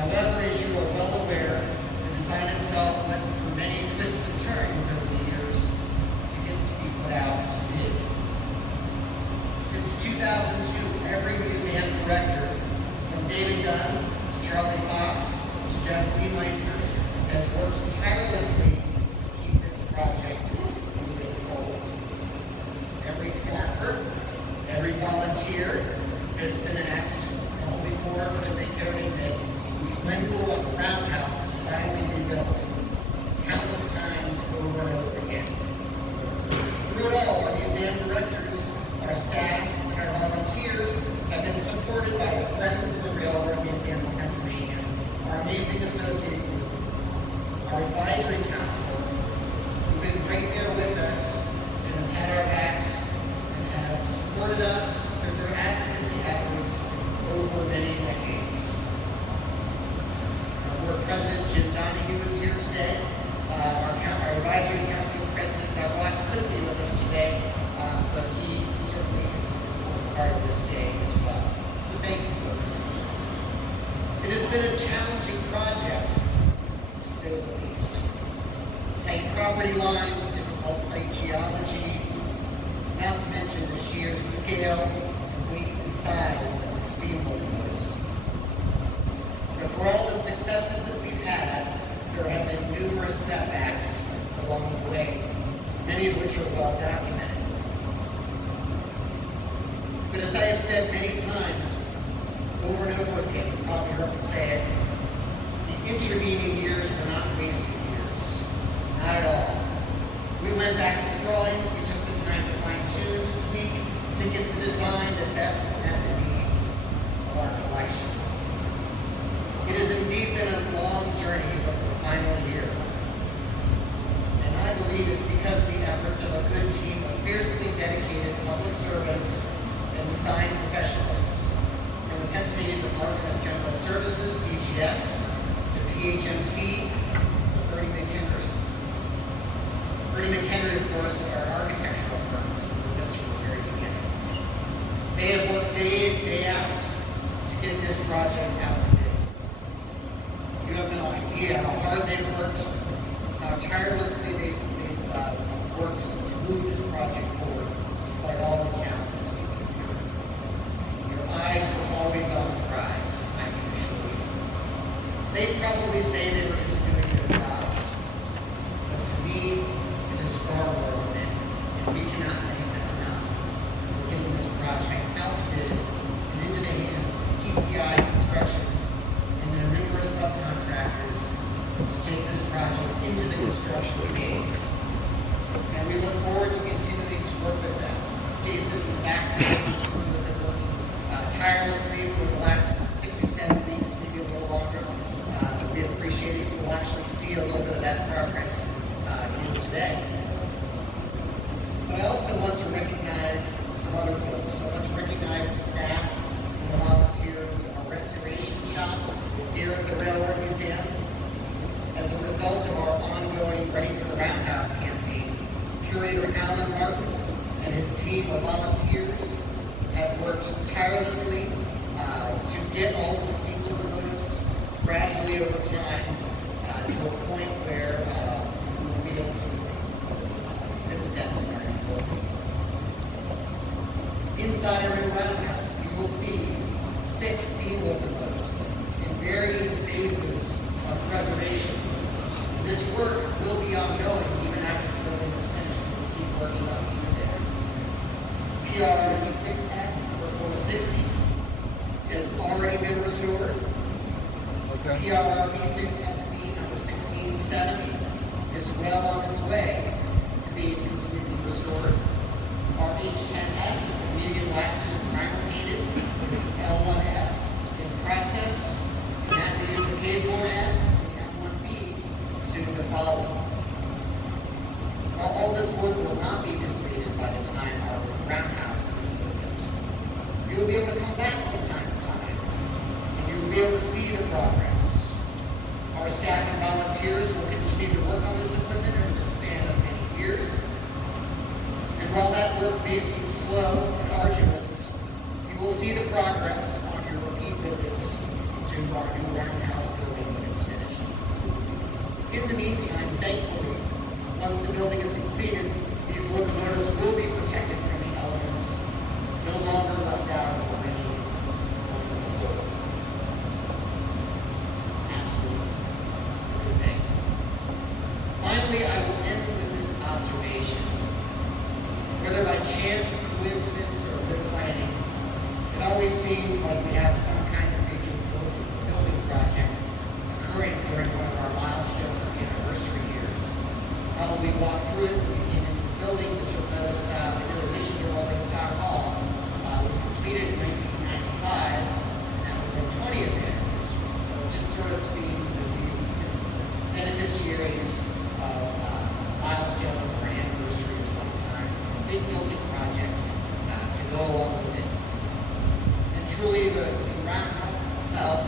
However, as you are well aware, the design itself went through many twists and turns over the years to get to be put out to bid. Since 2002, every museum director, from David Dunn to Charlie Fox to Jeff Wiemeister, has worked tirelessly to keep this project moving forward. Every staffer, every volunteer has been asked, all before the recoding that when will a roundhouse finally be built? Countless times over and over again. Through it all, our museum directors, our staff, and our volunteers have been supported by the Friends of the Railroad Museum of Pennsylvania, our amazing associate group, our advisory council, who've been right there with us and have had our backs and have supported us through their advocacy efforts over many decades. Our board president, Jim Donahue, is here today. Our advisory council president, Doug Watts, couldn't be with us today, but he certainly is a part of this day as well. So thank you, folks. It has been a challenging project, to say the least. Tight property lines, difficult site geology, not to mention the sheer scale and weight and size of the steam locomotives. But for all the successes that we've had, there have been numerous setbacks along the way, many of which are well documented. But as I have said many times, over and over again, you probably heard me say it, the intervening years were not wasted years. Not at all. We went back to the drawings, we took the time to fine-tune, to tweak, to get the design that best met the needs of our collection. It has indeed been a long journey, but we're finally here. And I believe it's because of the efforts of a good team of fiercely dedicated public servants and design professionals, from the Pennsylvania Department of General Services, DGS, to PHMC, to Bertie McHenry. Bertie McHenry, of course, are architectural firms who did this from the very beginning. They have worked day in, day out to get this project out to bid. You have no idea how hard they've worked, how tirelessly they've worked to move this project forward, despite all the challenges we've endured. Your eyes were always on the prize, I can assure you. They'd probably say they were just doing their jobs, but to me, it is far more than that, and we cannot thank them enough for getting this project out to bid and into the hands of PCI Construction and their numerous subcontractors to take this project into the construction phase. And we look forward to continuing to work with them. Jason, in the back of this room, have been working tirelessly for the last 6 or 7 weeks, maybe a little longer. We appreciate it. We'll actually see a little bit of that progress here today. But I also want to recognize some other folks. I want to recognize the staff and the volunteers of our restoration shop here at the Railroad Museum. As a result of our ongoing Ready for the Roundhouse campaign, curator Alan Martin and his team of volunteers have worked tirelessly to get all of the steam locomotives gradually over time to a point where we will be able to exhibit them in our employee. Inside our new roundhouse, you will see 6 steam locomotives in varying phases of preservation. This work will be ongoing even after the building is finished. We'll keep working on these things. PRE 6S number 460 has already been restored. Okay. PRRB 6SB number 1670 is well on its way to being completely restored. Our H10S is completely blasted and primer painted. L1S in process, and that is the K4S and the M1B soon to follow. While all this work will not be completed by the time our roundhouse is opened, you will be able to come back from time to time, and you will be able to see the progress. Our staff and volunteers will continue to work on this equipment over the span of many years. And while that work may seem slow and arduous, you will see the progress on your repeat visits to to our new roundhouse building when it's finished. In the meantime, thankfully, once the building is completed, these locomotives will be protected from the elements, no longer left out of the rain or from the cold. Absolutely. It's a good thing. Finally, I will end with this observation. Whether by chance, coincidence, or good planning, it always seems like we have some kind of major building project occurring during one of our milestone anniversary years. Probably walk through it when you came into the building, but you'll notice the new addition to Rolling Stock Hall was completed in 1995, and that was our 20th anniversary. So it just sort of seems that we've been beneficiaries of milestone or anniversary of some kind, a big building project to go along with it. And truly, the roundhouse itself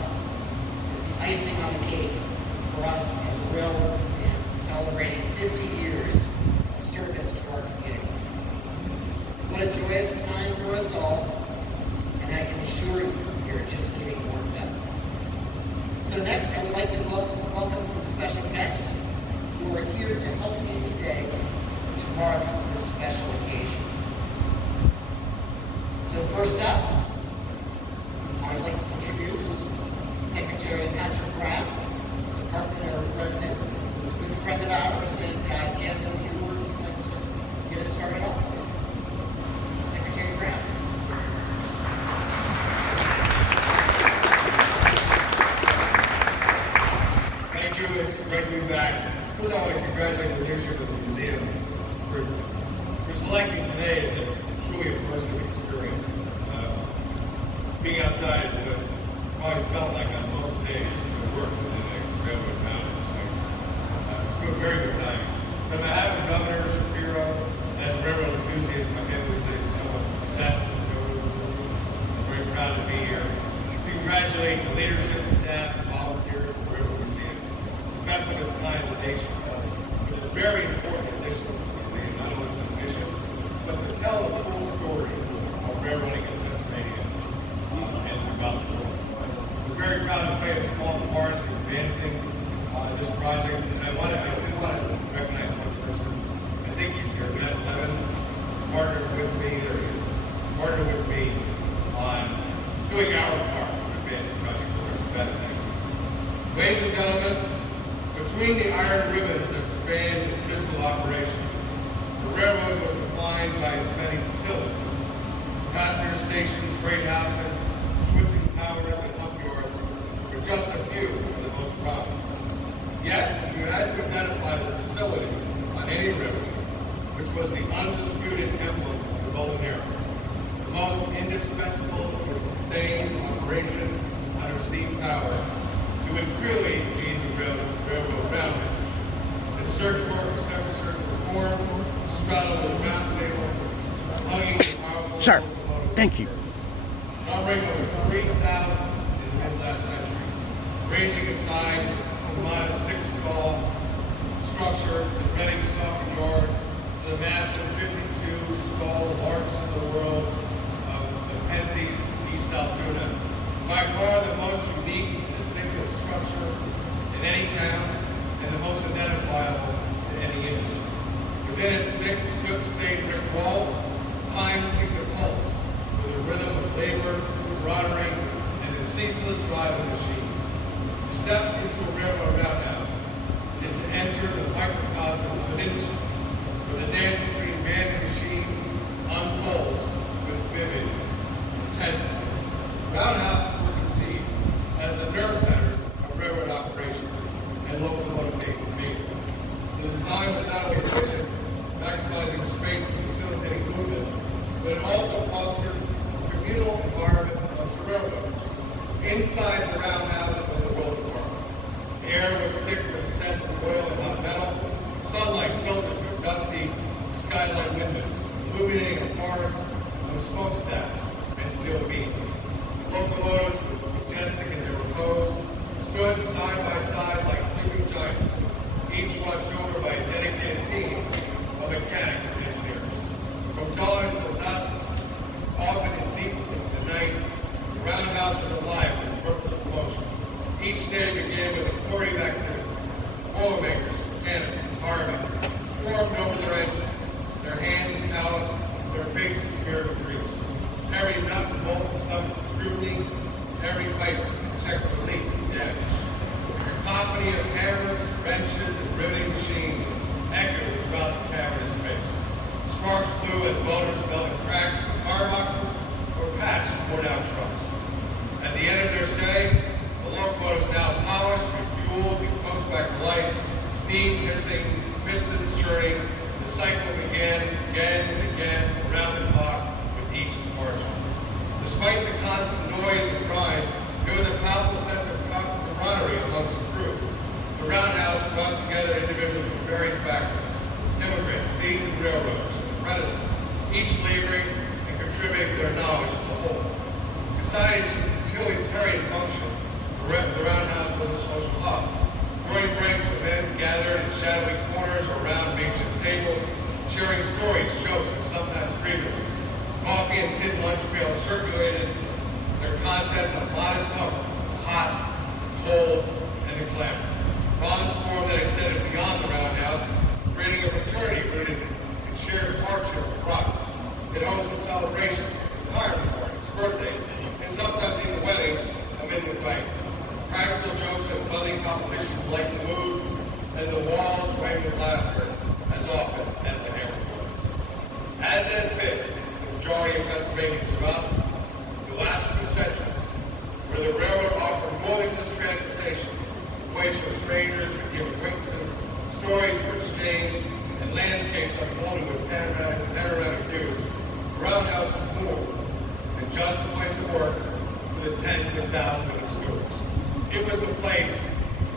is the icing on the cake for us as a railroad museum, celebrating 50 years of service to our community. What a joyous time for us all, and I can assure you, you're just getting warmed up. So next, I would like to welcome some special guests who are here to help me today to mark this special occasion. So first up, I'd like to introduce Secretary Patrick Graham, Department of Revenue, who's a good friend of ours, and he has a few words he'd like to get us started off with. Secretary Graham. Thank you. It's great to be back. First, I want to congratulate the leadership of the museum for selecting today as a truly immersive experience. Being outside is what probably felt like on most days of work within a railroad mountain. So it's been a very good time. On behalf of Governor Shapiro, as a railroad enthusiast, I can't believe someone obsessed with railroad business. I'm very proud to be here. To congratulate the leadership, the staff, the volunteers, the Railroad Museum. The best of its kind in the nation. It's a very important addition to the museum, not only to the mission, but to tell the full story of railroading in Pennsylvania and throughout the world. We're very proud to play a small part in advancing this project. And I did want to recognize one person. I think he's here, Matt Levin, partnered with me, on doing our part to advance the project forward. So Matt, thank you. Ladies and gentlemen, between the iron ribbons that spanned its physical operation, the railroad was defined by its many facilities. Passenger stations, freight houses, switching towers, and hump yards were just a few of the most prominent. Yet, you had to identify the facility on any river, which was the undisputed emblem of the Golden Era, the most indispensable for sustained operation under steam power. It would clearly be the railroad roundhead. In search for reform, straddle the round table, hugging the powerful Sir, thank you. Numbering over 3,000 in the mid-last century, ranging in size from a modest 6-stall structure in Reading Socket Yard to the massive 52-stall largest in the world of the Pensie's East Altoona. By far the most unique and distinctive structure in any town and the most identifiable to any industry. Within its thick, soot-stained brick walls, time seemed to pulse with the rhythm of labor, camaraderie, and the ceaseless drive of machines. To step into a railroad roundhouse is to enter the microcosm of an industry where the dance between man and machine unfolds with vivid intensity. Roundhouses were conceived as the nerve centers of railroad operation and locomotive maintenance. The design was not only efficient, maximizing space and facilitating movement, but it also fostered a communal environment amongst the railroaders. Inside the roundhouse was a road department. The air was thick with the scent of oil and hot metal. Sunlight filtered through dusty skylight windows, illuminating a forest of smokestacks and steel beams. Locomotives were majestic in their repose, stood side by side like sleeping giants, each watched over by a dedicated team of mechanics and engineers. From dawn until dusk, often in deep into the night, the roundhouse was alive with the purpose of motion. Each day began with a flurry of activity. Boilermakers, mechanics, firemen swarmed over their engines, their hands calloused, their faces smeared with grease. Every nut and bolt was subject to scrutiny, every pipe checked for leaks and damage. The cacophony of hammers, wrenches, and riveting machines echoed throughout the cavernous space. Sparks flew as motors fell in cracks in fireboxes or patched worn out trucks. At the end of their stay, the locomotives now polished, refueled, and coaxed back to life, steam hissing, pistons churning. The cycle began again and again around the clock with each departure. Despite the constant noise and crime, there was a palpable sense of camaraderie amongst the crew. The roundhouse brought together individuals from various backgrounds, immigrants, seasoned railroaders, apprentices, each laboring and contributing their knowledge to the whole. Besides its utilitarian function, the roundhouse was a social hub. During breaks, the men gathered in shadowy corners or around makeshift tables, sharing stories, jokes, and sometimes grievances. Coffee and tin lunch pails circulated, their contents of modest comfort, hot, cold, and the clamor. Bonds formed that extended beyond the roundhouse, creating a fraternity rooted in shared hardship and pride. It hosted celebrations, retirement parties, birthdays, and sometimes even weddings amid the bank. Practical jokes and funny competitions lightened the mood, and the walls rang with laughter as often as the hammer would. As it has been, the majority of Pennsylvania throughout the last 2 centuries, where the railroad offered more than just transportation, a place where strangers could give acquaintances, stories were exchanged, and landscapes unfolded with panoramic views. The roundhouse was more than just a place of work for the tens of thousands of its stewards. It was a place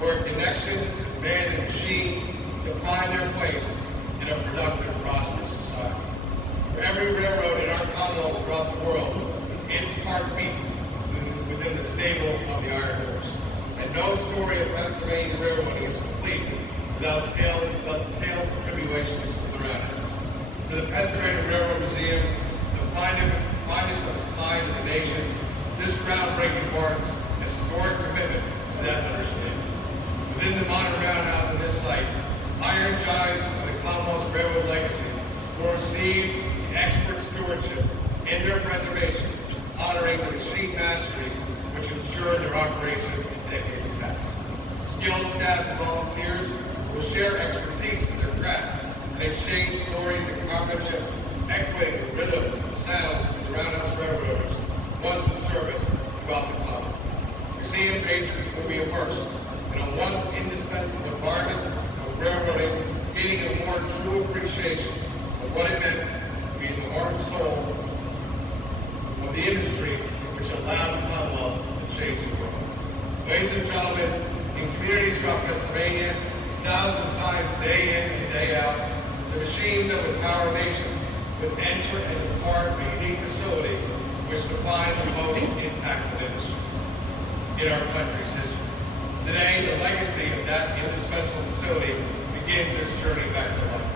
where connection, man and machine, could find their place in a productive, prosperous society. For every railroad in our commonwealth throughout the world, its heartbeat within the stable of the Iron Horse. And no story of Pennsylvania railroading is complete without tales and tribulations of the roundhouse. For the Pennsylvania Railroad Museum, the finest of its kind in the nation, this groundbreaking marks a historic commitment to that understanding. Within the modern roundhouse on this site, iron giants of the Commonwealth's railroad legacy will receive the expert stewardship and their preservation, honoring the machine mastery which ensured their operation in decades past. Skilled staff and volunteers will share expertise in their craft and exchange stories and craftsmanship, echoing the rhythms and sounds of the roundhouse railroaders once in service throughout the colony. Museum patrons will be immersed in a once indispensable environment of railroading, gaining a more true appreciation of what it meant to be in the heart and soul of the industry which allowed the Commonwealth to change the world. Ladies and gentlemen, in communities throughout Pennsylvania, thousands of times day in and day out, the machines that would power a nation would enter and depart a unique facility which defines the most impactful industry in our country's history. Today, the legacy of that indispensable facility begins its journey back to life.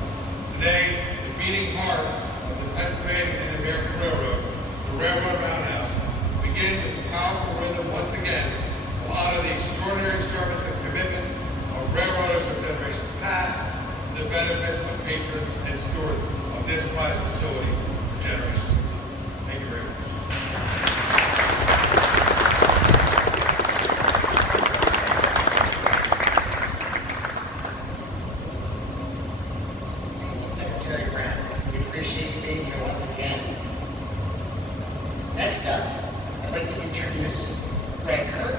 Today, the beating heart of the Pennsylvania and American Railroad, the Railroad Roundhouse, begins its powerful rhythm once again to honor the extraordinary service and commitment of railroaders of generations past, to the benefit of patrons and stewards of this prized facility for generations. Thank you very much. Secretary Brown, we appreciate you being here once again. Next up, I'd like to introduce Greg Kirk,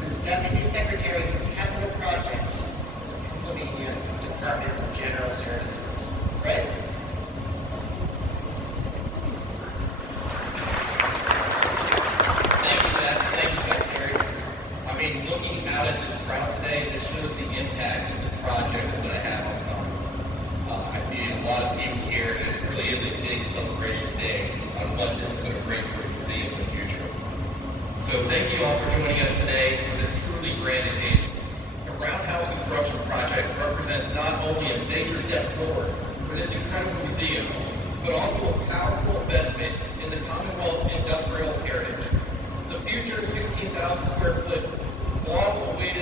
who's Deputy Secretary for Capital Projects for the Pennsylvania Department of General Services. Greg? Thank you, Beth. Thank you, Secretary. I mean, looking out at this crowd today, this shows the impact that this project is going to have on the Commonwealth. I see a lot of people here, and it really is a big celebration day on what this is going to bring for the museum in the future. So thank you all for joining us today for this truly grand occasion. The Roundhouse Construction Project represents not only a major step forward for this incredible museum, but also a powerful investment in the Commonwealth's industrial heritage. The future 16,000 square foot, long-awaited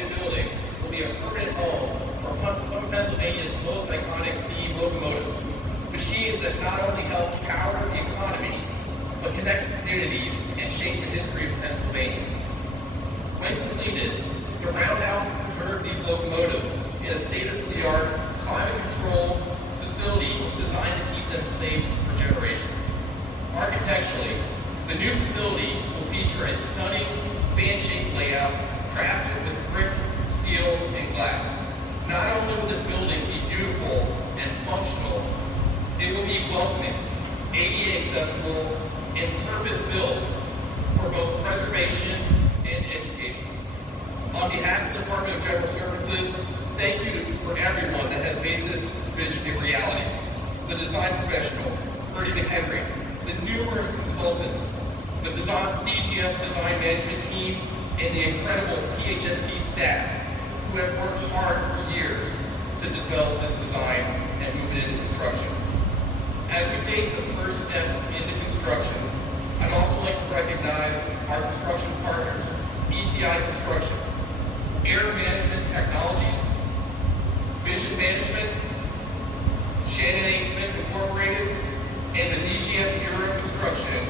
museums that not only help power the economy, but connect communities and shape the history of Pennsylvania. When completed, the Roundhouse will preserve these locomotives in a state-of-the-art, climate-controlled facility designed to keep them safe for generations. Architecturally, the new facility will feature a stunning fan-shaped layout crafted with brick, steel, and glass. Not only will this building be beautiful and functional, it will be welcoming, ADA accessible, and purpose-built for both preservation and education. On behalf of the Department of General Services, thank you for everyone that has made this vision a reality. The design professional, Bertie McHenry, the numerous consultants, the DGS design management team, and the incredible PHMC staff who have worked hard for years to develop this design and move it into construction. As we take the first steps into construction, I'd also like to recognize our construction partners, ECI Construction, Air Management Technologies, Vision Management, Shannon A. Smith Incorporated, and the DGF Bureau of Construction,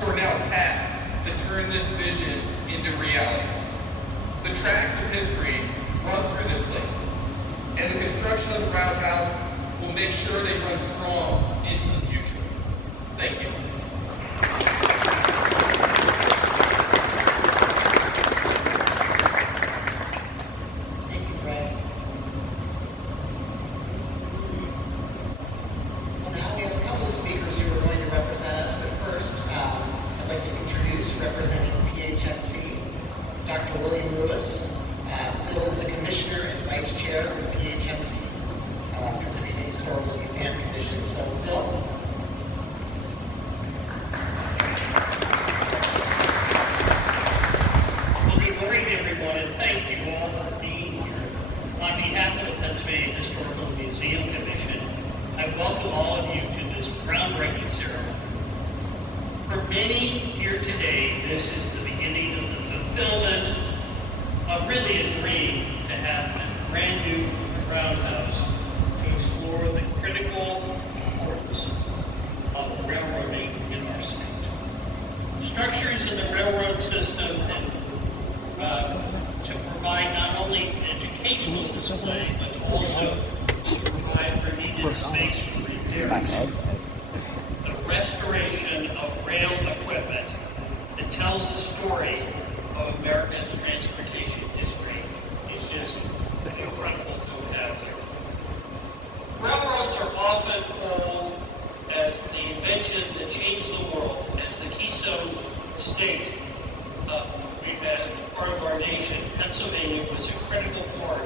who are now tasked to turn this vision into reality. The tracks of history run through this place, and the construction of the Roundhouse will make sure they run strong into the future. Thank you. Thank you, Greg. Well, now we have a couple of speakers who are going to represent us, but first, I'd like to introduce representing PHMC, Dr. William Lewis. Bill is a commissioner and vice chair of the PHMC, Pennsylvania Historical Museum Commission. So, Phil. Well, good morning, everyone, and thank you all for being here. On behalf of the Pennsylvania Historical Museum Commission, I welcome all of you to this groundbreaking ceremony. For many here today, this is the beginning of the fulfillment of really a dream to have a brand new roundhouse to explore the critical importance of railroading in our state. Structures in the railroad system and to provide not only educational display, but also to provide for needed space for repairs. The restoration of rail equipment that tells the story of America's transportation history is just incredible to have here. Railroads are often called as the invention that changed the world, as the Keystone State part of our nation. Pennsylvania was a critical part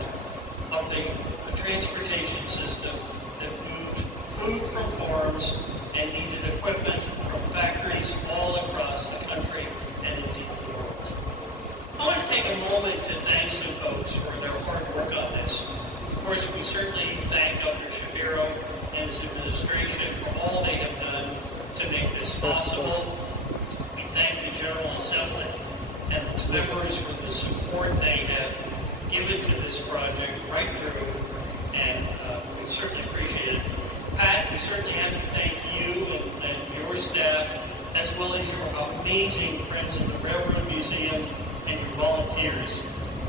of the transportation system that moved food from farms and needed equipment from factories all across the country and indeed the world. I want to take a moment to thank some folks for their hard work on this. Of course, we certainly thank Governor Shapiro and his administration for all they have done to make this possible. We thank the General Assembly and its members for the support they have given to this project right through, and we certainly appreciate it. Pat, we certainly have to thank you and your staff, as well as your amazing friends in the Railroad Museum and your volunteers.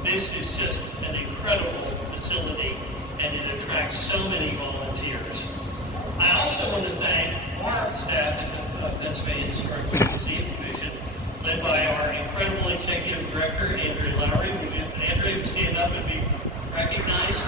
This is just an incredible facility, and it attracts so many volunteers. I also want to thank our staff at the Pennsylvania Historical Museum Commission, led by our incredible Executive Director, Andrea Lowry. Would you, Andrea, stand up and be recognized?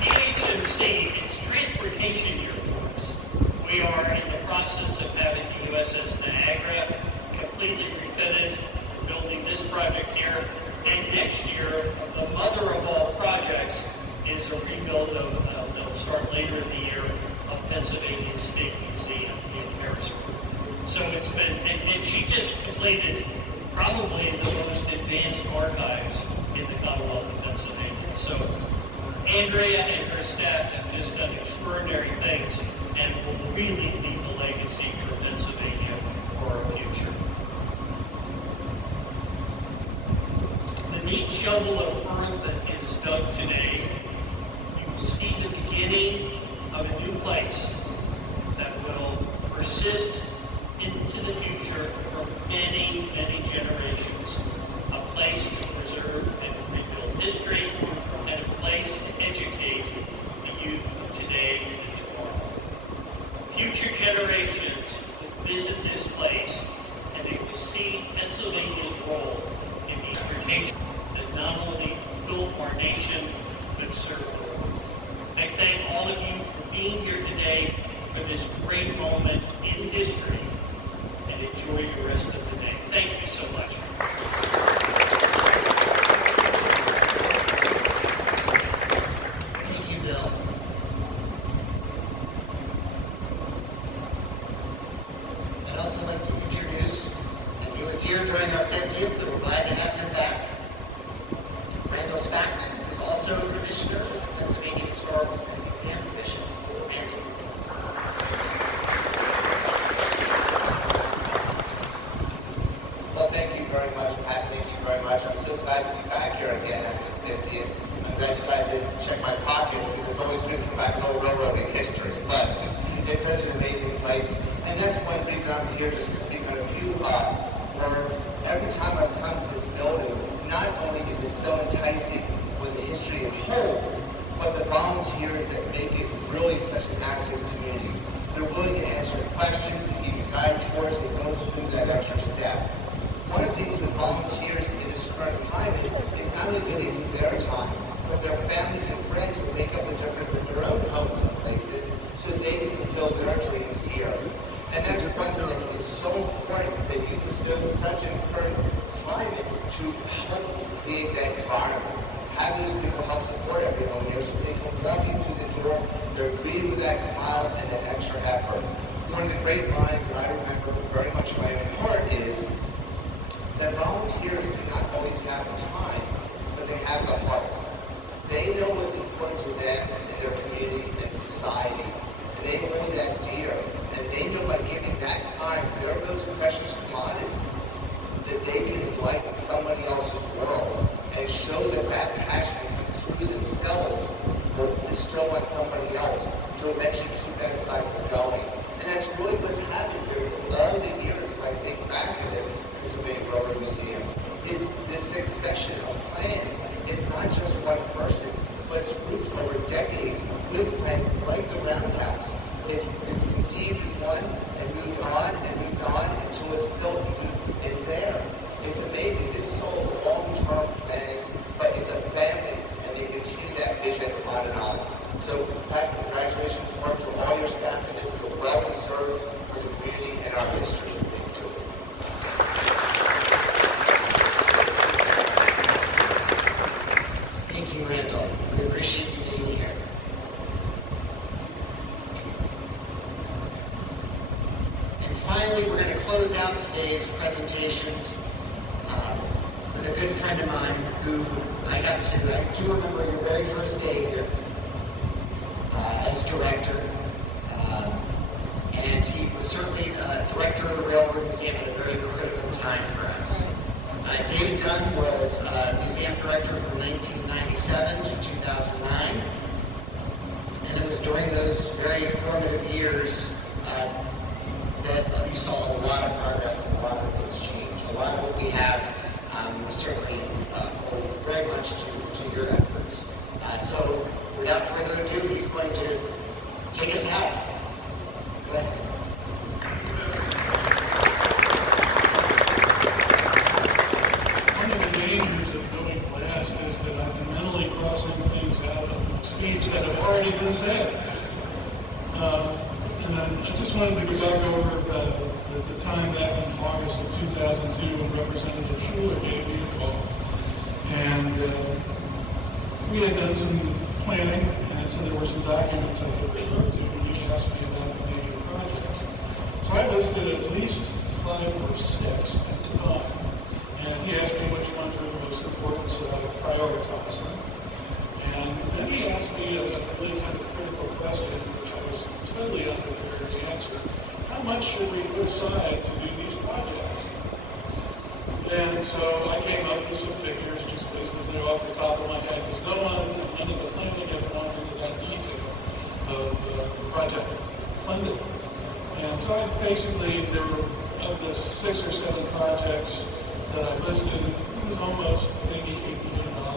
PHMC, it's Transportation Year for us. We are in the process of having the USS Niagara completely refitted. We're building this project here. And next year, the mother of all projects is a rebuild of, that'll start later in the year, of Pennsylvania State Museum in Harrisburg. So it's been, and she just completed probably the most advanced archives in the Commonwealth of Pennsylvania. So Andrea and her staff have just done extraordinary things and will really leave the legacy for Pennsylvania for our future. The neat shovel of earth that is dug today, you will see the beginning of a new place that will persist into the future for many, many generations. A place to preserve and rebuild history, and a place to educate the youth of today and tomorrow. Future generations will visit this place, and they will see Pennsylvania's role in the transportation that not only built our nation, but served the world. I thank all of you for being here today for this great moment in history, and enjoy the rest of the day. Thank you so much. Thank you, Bill. I'd also like to introduce, and he was here during our 50th, and we're glad to have him back, Randall Spackman, who's also a commissioner of the Pennsylvania Historical and Museum Commission. Randy. Well, thank you very much, Pat. Thank you very much. I'm so glad to be back here again after 50th. I'm glad you guys didn't check my pockets because it's always good to come back to old railroading history. But it's such an amazing place. And that's one reason I'm here, just to speak on a few words. Every time I've come to this building, not only is it so enticing with the history it holds, but the volunteers that make it really such an active community. They're willing to answer questions, to give you guide tours, and go through that extra step. One of the things with volunteers in this current climate is not only do they do their time, but their families and friends will make up the difference in their own homes and places so they can fulfill their dreams here. And that's one thing that is so important, that you bestow such an current climate to help create that environment. Have those people help support everyone here so they can walk in through the door, they're greeted with that smile and that extra effort. One of the great lines that I remember very much in my own heart is that volunteers do not always have the time, but they have the heart. They know what's important to them and their community and society, and they hold that dear. And they know by giving that time, their most precious commodity, that they can enlighten somebody else's world and show that that passion comes through themselves or bestow on somebody else to eventually keep that cycle going. And that's really what's happened here for all the years as I think back to the Pennsylvania Railroad Museum, is this succession of plans. It's not just one person, but it's roots over decades with plans like the Roundhouse. It's conceived in one and moved on until it's built in there. It's amazing. This is all long-term planning, but it's a family, and they continue that vision on and on. So, Pat, congratulations to all your staff, and this is a well-deserved for the community and our history. Thank you. Thank you, Randall. We appreciate you being here. And finally, we're going to close out today's presentations with a good friend of mine who I do remember your very first day here as director. And he was certainly director of the Railroad Museum at a very critical time for us. David Dunn was museum director from 1997 to 2009. And it was during those very formative years that you saw a lot of progress and a lot of things change. A lot of what we have certainly owed very much to your efforts. So without further ado, he's going to take us out. Go ahead. One of the dangers of going last is that I'm mentally crossing things out of speech that have already been said. And I just wanted to go back over the time back in August of 2002 when Representative Schuler gave me a call. And we had done some planning, and so there were some documents I could refer to, and he asked me about the major projects. So I listed at least 5 or 6 at the time. And he asked me which ones were the most important, so I prioritized them. And then he asked me a really kind of critical question, which I was totally unprepared to answer. How much should we put aside to do these projects? And so I came up with some figures just basically off the top of my head. Because none of the planning ever went into that detail. of the project funded. And so basically, there were, of the 6 or 7 projects that I listed, it was almost maybe $8 million that I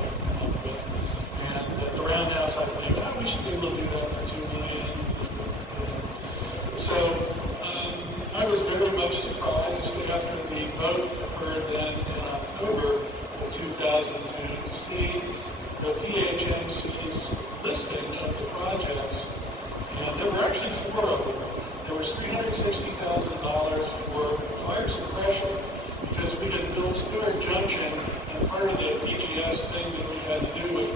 had come up with. And at the Roundhouse, I think, oh, we should be able to do that for $2 million. So I was very much surprised after the vote occurred then in October of 2002 to see the PHMC's listing of the projects. And there were actually 4 of them. There was $360,000 for fire suppression because we had built Stewart Junction, and part of the PGS thing that we had to do was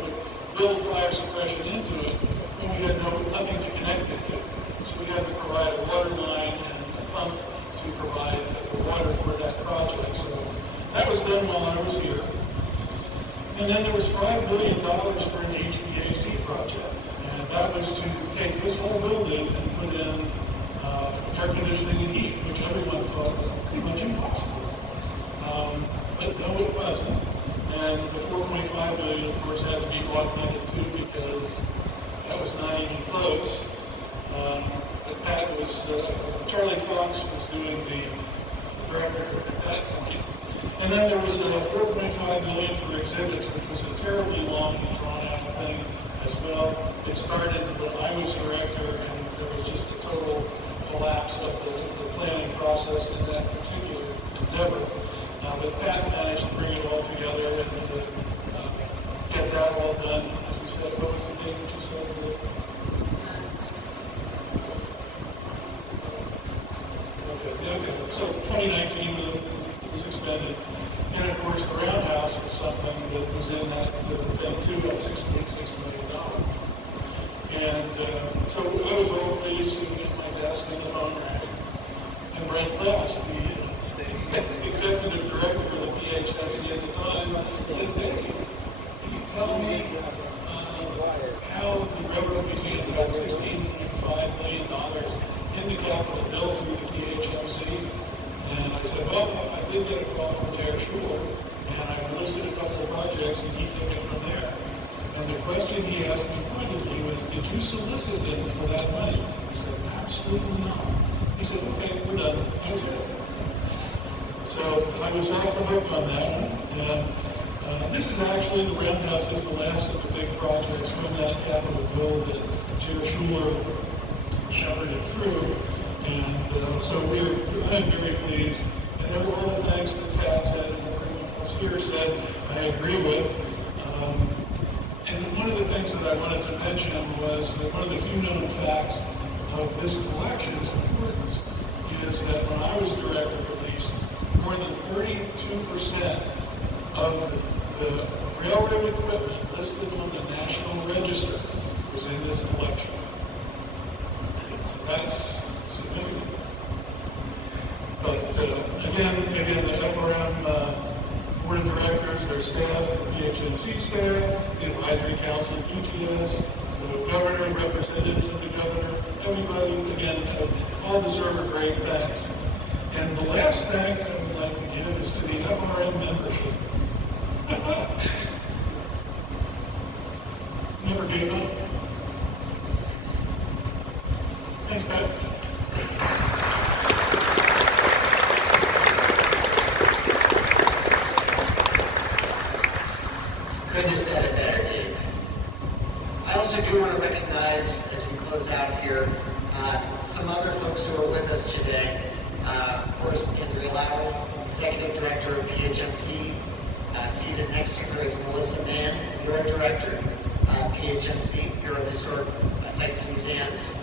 build fire suppression into it, and we had nothing to connect it to. So we had to provide a water line and a pump to provide the water for that project. So that was done while I was here. And then there was $5 billion for an HVAC project, and that was to take this whole building and put in air conditioning and heat, which everyone thought was pretty much impossible. But no, it wasn't. And the $4.5 billion, of course, had to be augmented too because that was not even close. But that was, Charlie Fox was doing the director at that point. And then there was $4.5 million for exhibits, which was a terribly long and drawn-out thing as well. It started when I was director, and there was just a total collapse of the planning process in that particular endeavor. But Pat managed to bring it all together and get that all done. As we said, what was the date that you said? Okay. So 2019 was expended. And of course, the Roundhouse was something that was in that thing too at $6.6 million. And so I was real pleased to get my desk in the phone rang. And Brent Glass, the executive director of the PHMC at the time, said, "Hey, can you tell me how the Railroad Museum got $16.5 million in the capital bill through the PHMC?" And I said, "Well, I did get a call from Terry Schuler, and I listed a couple of projects, and he took it from there." And the question he asked me pointedly was, "Did you solicit them for that money?" I said, "Absolutely not." He said, "Okay, we're done." That was it. So I was off the hook on that one. And this is actually, the Roundhouse is the last of the big projects from that capital bill that Chair Schuler shepherded it through. And so I'm very pleased. And there were all the things that Pat said and everyone Spear said I agree with. And one of the things that I wanted to mention was that one of the few known facts of this collection's importance is that when I was director, at least, more than 32% of the railroad equipment listed on the National Register was in this collection. So that's significant. But again, the FRM Board of Directors, their staff, the PHMC staff, the Advisory Council, PTS, the Governor, representatives of the Governor, everybody, again, all deserve a great thanks. And the last thank I would like to give is to the FRM membership. Never gave up. Thanks, Pat. Couldn't have said it better, Dave. I also do want to recognize, as we close out here, some other folks who are with us today. Of course, Kendra Lowry, Executive Director of PHMC. Seated next to her is Melissa Mann, Bureau Director, PHMC, Bureau of Historic Sites and Museums.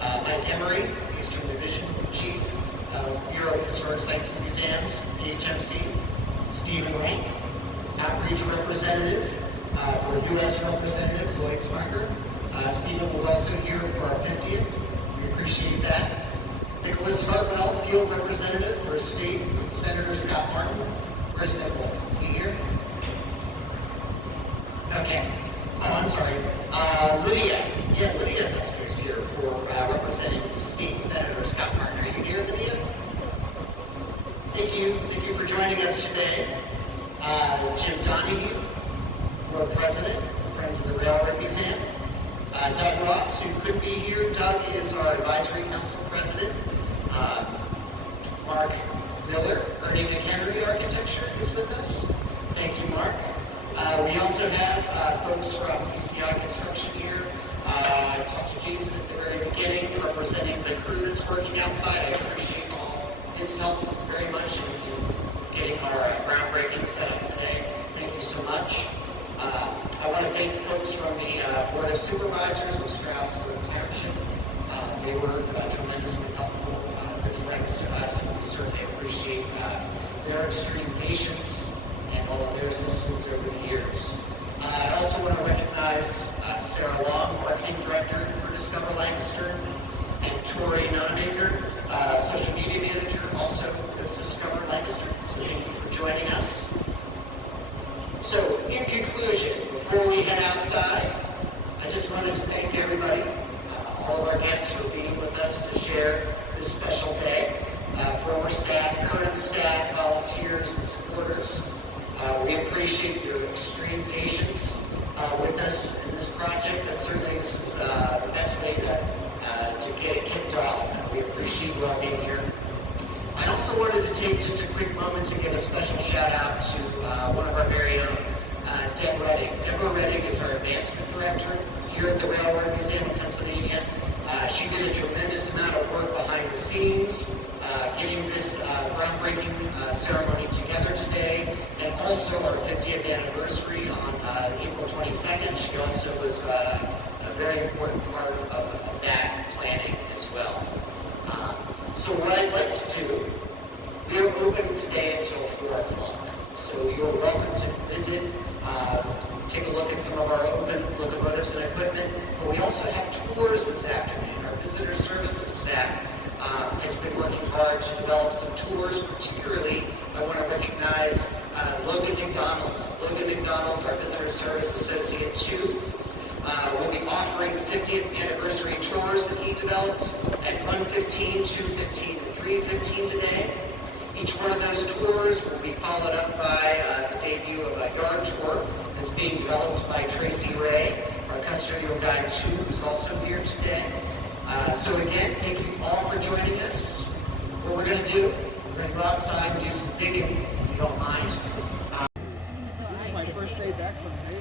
Mike Emery, Eastern Division Chief, Bureau of Historic Sites and Museums, PHMC. Stephen Rank, Outreach Representative, for U.S. Representative Lloyd Smucker. Stephen was also here for our 50th. We appreciate that. Nicholas Hartwell, Field Representative for State Senator Scott Martin. Where's Nicholas? Is he here? Okay. Oh, I'm sorry. Lydia. Yeah, Lydia Metzger's here for representing State Senator Scott Martin. Are you here, Lydia? Thank you. Thank you for joining us today. Jim Donahue, Board President, Friends of the Railroad Museum. Doug Ross, who could be here. Doug is our advisory council president. Mark Miller, Ernie McHenry Architecture is with us. Thank you, Mark. We also have folks from PCI Construction here. I talked to Jason at the very beginning, representing the crew that's working outside. I appreciate all his help very much in getting our groundbreaking set up today. Thank you so much. I want to thank folks from the Board of Supervisors of Stroudsburg Township. They were tremendously helpful, good friends to us, and we certainly appreciate their extreme patience and all of their assistance over the years. I also want to recognize Sarah Long, Marketing Director for Discover Lancaster, and Tori Nonemaker, Social Media Manager, also with Discover Lancaster. So thank you for joining us. So, in conclusion, before we head outside, I just wanted to thank everybody, all of our guests for being with us to share this special day. Former staff, current staff, volunteers, and supporters. We appreciate your extreme patience with us in this project, but certainly this is the best way to get it kicked off, and we appreciate you all being here. I also wanted to take just a quick moment to give a special shout out to one of our very own, Deb Redding. Deborah Redding is our advancement director here at the Railroad Museum of Pennsylvania. She did a tremendous amount of work behind the scenes, getting this groundbreaking ceremony together today, and also our 50th anniversary on April 22nd. She also was a very important part of that planning as well. So what I'd like to do, we are open today until 4 o'clock. So you're welcome to visit, take a look at some of our open locomotives and equipment. But we also have tours this afternoon. Our visitor services staff has been working hard to develop some tours. Particularly, I want to recognize Logan McDonald. Logan McDonald, our visitor service associate 2. We'll be offering 50th anniversary tours that he developed at 1:15, 2:15, and 3:15 today. Each one of those tours will be followed up by the debut of a yard tour that's being developed by Tracy Ray, our custodial guide 2, who's also here today. So again, thank you all for joining us. What we're going to do, we're going to go outside and do some digging, if you don't mind. My first day back from the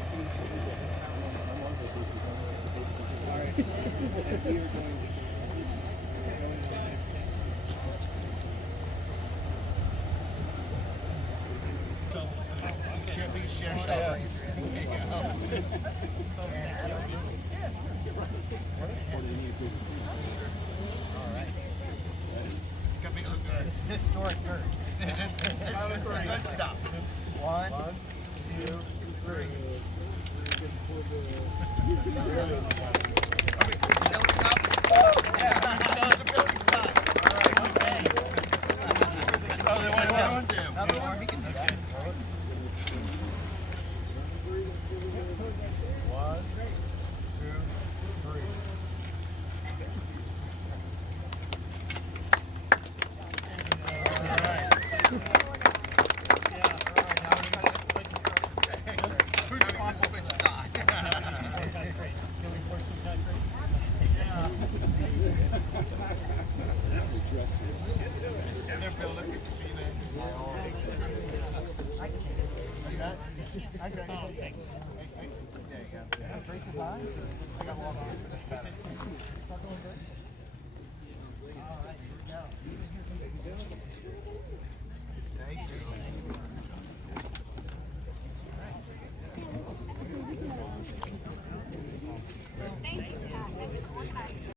Can't be share shoppers. This is historic dirt. This is the good stuff. 1, 2, 3. Another one. He can do that. 1, 2, 3. Let's get the team in. I got it. There you go. I got one on for this battle.